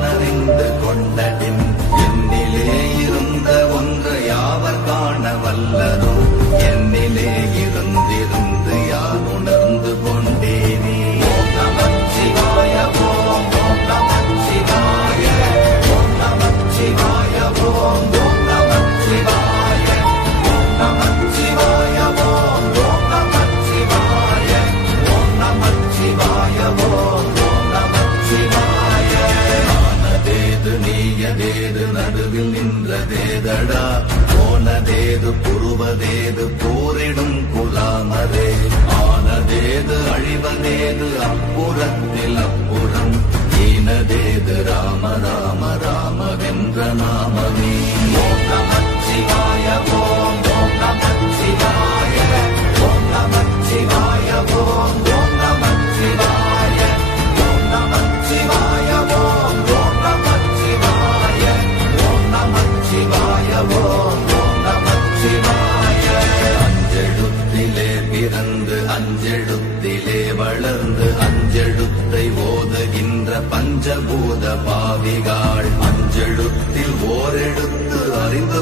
மனதின் மனத்தில புறம் இனதேது ராம ராம ராம வென்ற நாமமே.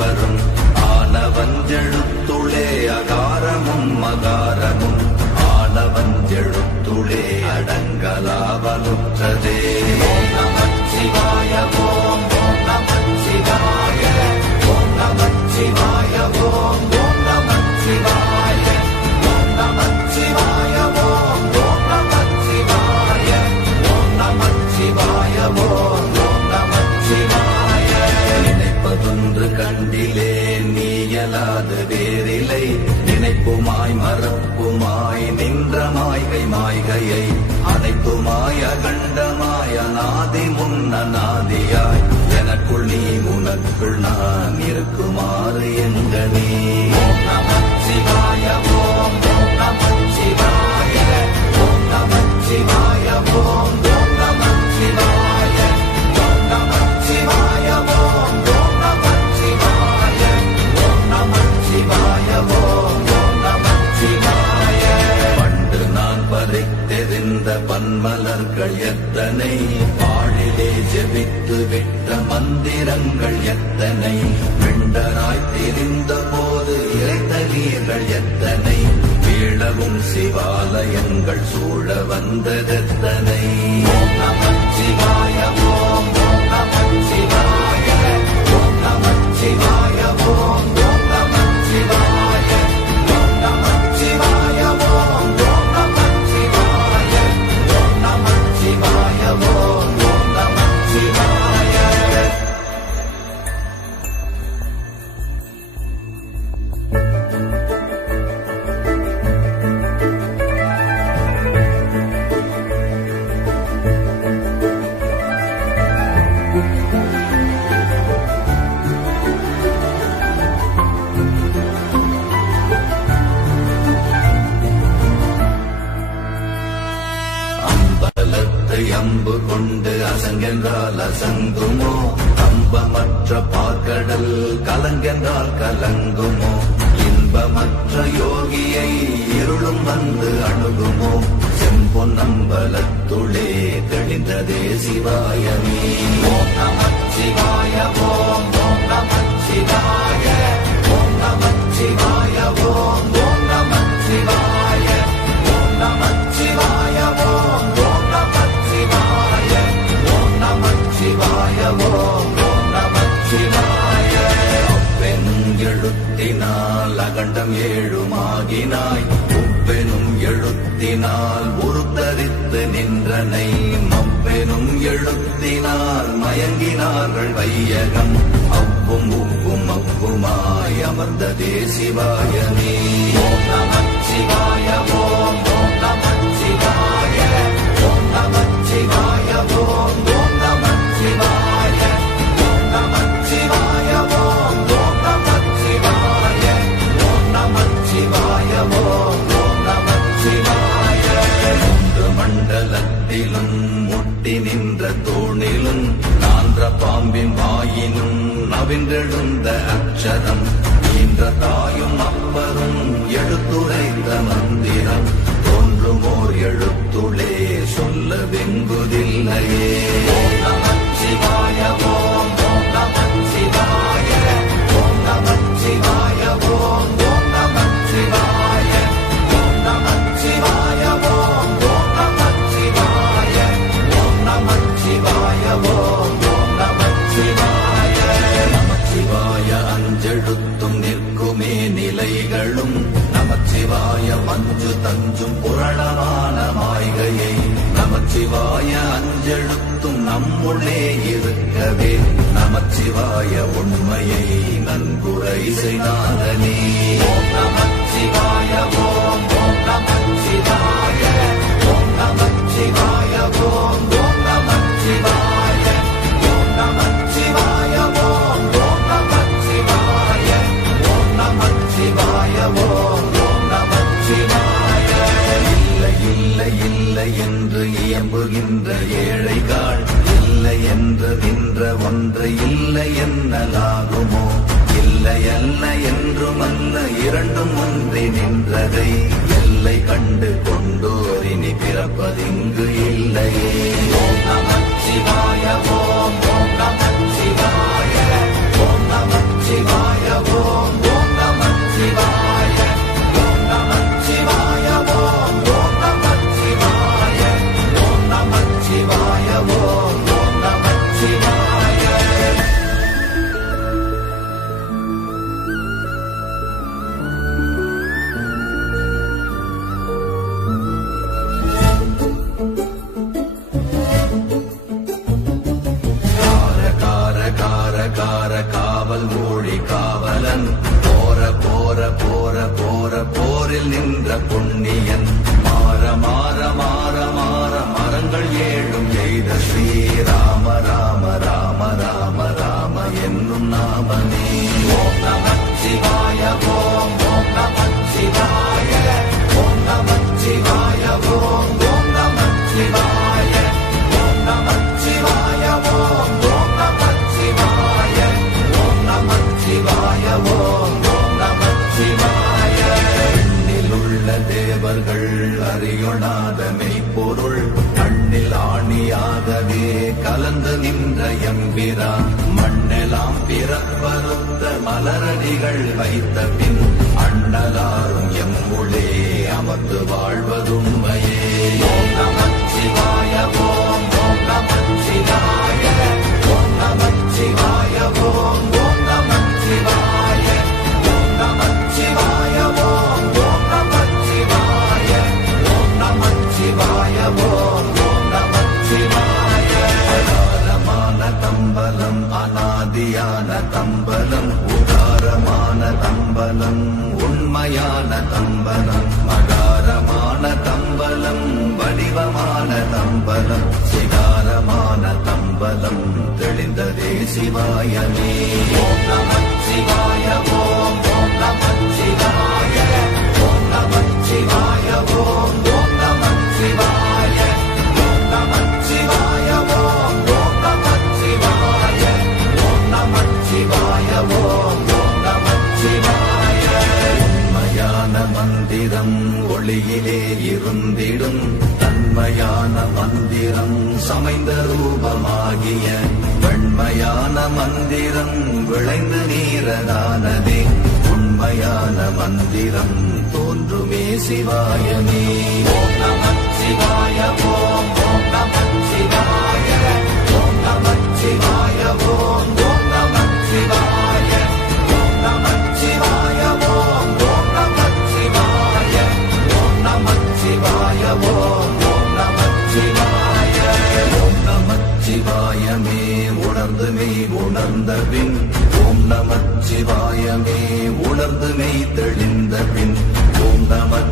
வரும் ஆலவஞ்செழுத்துளே அகாரமும் மகாரமும் ஆலவஞ்செழுத்துளே அடங்கலாவலுற்றதே. நினைப்பதொன்று கண்டிலே நீயலாது வேறிலை. நினைப்புமாய் மறப்புமாய் நின்ற மாய்கை மாய்கையை. அனைத்துமாய் அகண்டமாய் அநாதி முன்ன நாதியாய். எனக்குள் நீ உனக்குள் நான் இருக்குமாறு எங்க நீ. சிவாய ஓம் சிவாய நீர்கள் எத்தனை? வீழவும் சிவாலயங்கள் சூழ வந்ததெத்தனை அசங்கென்றால் அசங்குமோ கம்பமற்ற பார்க்கடல் கலங்கென்றால் கலங்குமோ? இன்பமற்ற யோகியை இருளும் வந்து அணுகுமோ? செம்பொன்னம்பலத்துளே தெளிந்ததே சிவாயமே. ஓம் நமச்சிவாய ஓம் ஓம் நமச்சிவாய ஓம் நமச்சிவாய ஓம் ஓம் சிவாய ஓம் நம சிவாய ஆகினாய் உப்பெனும் எழுத்தினால் உருத்தரித்து நின்றனை. மப்பெனும் எழுத்தினால் மயங்கினார்கள் வையகம். அவ்வும் உப்பும் அப்புமாய் அமர்ந்த தேசிவாயமே நவின்றெழுந்த அச்சரம் ஈன்ற தாயும் அப்பரும் எடுத்துரைத்த மந்திரம் தோன்றுமோர் எழுத்துளே சொல்ல வெங்குதில்லையே ஓம் நமச்சிவாய ஓம் ஓம் ஓம் நமச்சிவாய ஓம் ஓம் நமச்சிவாய மஞ்சு தஞ்சும் புரளமான மாய்கையை நமச்சிவாய அஞ்செழுத்தும் நம்முள்ளே இருக்கவே. நமச்சிவாய உண்மையை நன்குரை செய்தாதனே நமச்சிவாய ஓம் நமச்சிவாய. நின்றதை எல்லை கண்டு கொண்டோரினி பிறப்பதிங்கு இல்லையே. ஓம் நாமமே ஓம் நம சிவாய ஓம் ஓம் நம சிவாய ஓம் நம சிவாய ஓம் ஓம் நம சிவாய ஓம் நம சிவாய ஓம் ஓம் நம சிவாய ஓம் நம சிவாய ஓம் ஓம் நம சிவாய உள்ள தேவர்கள் அறியொணாத மெய்ப்பொருள் கண்ணில் ஆணியாகவே கலந்து நின்ற எம்பிரா எல்லாம் பிறப்பறுத்த மலரடிகள் வைத்த பின் அண்ணலாரும் எம்முளே அமர்ந்து வாழ்வதுண்மையே. ஓம் நம ஓம் ஓம் நமச்சிவாய ஓம் நமச்சிவாய ஓம் ஓம் நமச்சிவாய ஓம் நமச்சிவாய சிவாயமே ஓம் நம சிவாய ஓம் ஓம் நம சிவாய ஓம் நம சிவாய ஓம் ஓம் நம சிவாய ஓம் நம சிவாய ஓம் ஓம் நம சிவாய ஓம் நம சிவாய ஓம் ஓம் நம சிவாய உண்மையான மந்திரம் ஒளியிலே இருந்திடும் தன்மையான மந்திரம் சமைந்த ரூபமாகிய உண்மையான மந்திரம் விளைந்து நீரதானதே. உண்மையான மந்திரம் தோன்றுமே சிவாயமே. நம சிவாய ஓம்.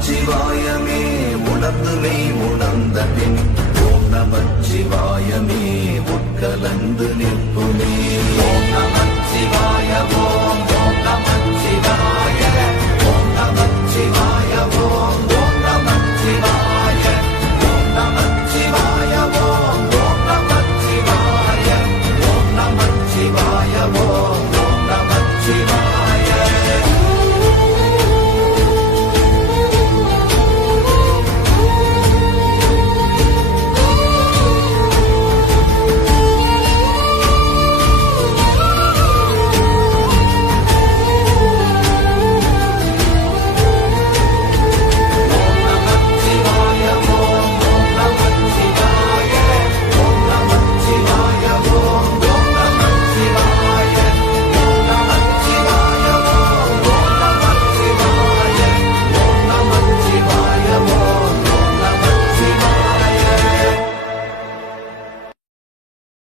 நம சிவாயமே உணர்ந்து உணர்ந்த பின் ஓம் நமச்சிவாயமே உட்கலந்து நிற்புமே. ஓம் நம